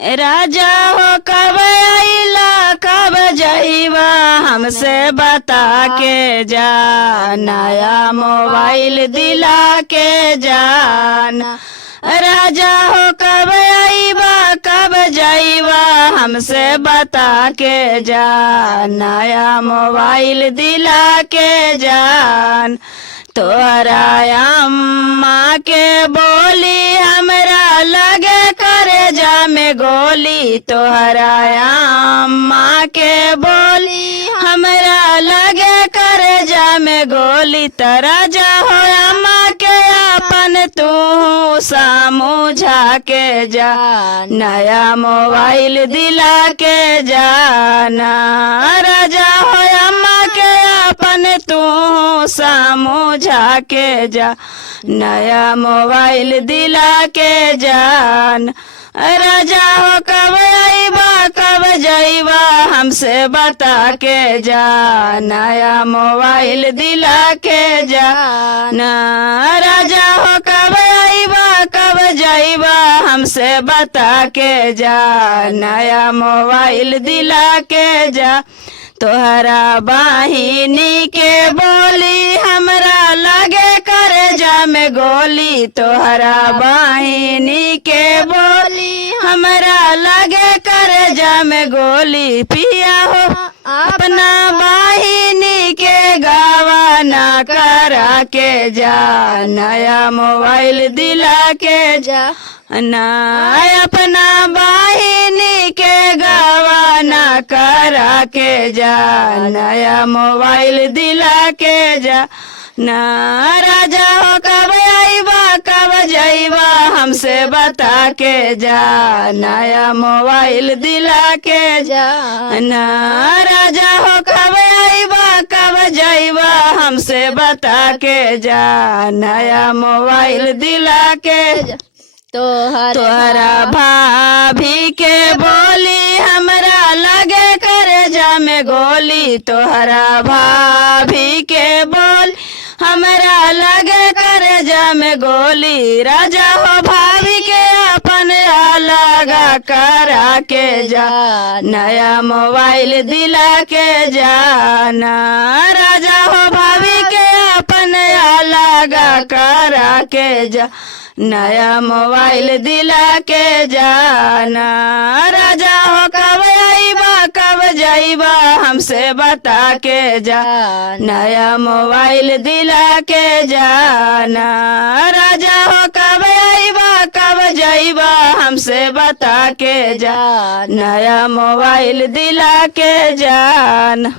राजा हो कब आइला कब जाइबा हमसे बता के जा, नया मोबाइल दिला के जाना। राजा हो कब आइबा कब जाइबा हमसे बता के जा, नया मोबाइल दिला के जान। तोहरा अम्मा के बोली हमरा लगे करे जा में गोली, तोहरा अम्मा के बोली हमरा लगे करे जा में गोली। तरा जा हो अम्मा के अपन तू समझा के जा, नया मोबाइल दिला के जाना। राजा हो अम्मा के अपन तू समझा के जा, नया मोबाइल दिला के जान। राजा हो कब आइबा कब जाइबा हमसे बता के जा, नया मोबाइल दिला के जाना। राजा हो कब आइबा कब जाइबा हमसे बता के जा, नया मोबाइल दिला के जा। तोहरा बहिनी के बोली हमरा लगे करे जा में गोली, तोहरा बहिनी के बोली हमरा लगे करे जा में गोली। पिया हो अपना बहिनी के गावा ना करा के जा, नया मोबाइल दिला के जा ना। अपना बहिनी के गावा ना करा के जा, नया मोबाइल दिला के जा ना। राजा हो कब आइबा कब जाइबा हमसे बता के जा, नया मोबाइल दिला के जा ना। राजा हो कब आइबा कब जाइबा हमसे बता के जा, नया मोबाइल दिला के जा। तोहरा भाभी के बोली हमरा लगे करे जा में गोली, तोहरा भाभी के बोल हमरा लगे करे जा में गोली। राजा हो भाभी के अपन लगा करा के जा, नया मोबाइल दिला के जाना। राजा हो भाभी के अपन लगा करा के जा, नया मोबाइल दिला के जाना। राजा हो कब आइबा कब जाइबा हमसे बता के जा, नया मोबाइल दिला के जाना। राजा हो कब आइबा कब जाइबा हमसे बता के जा, नया मोबाइल दिला के जाना।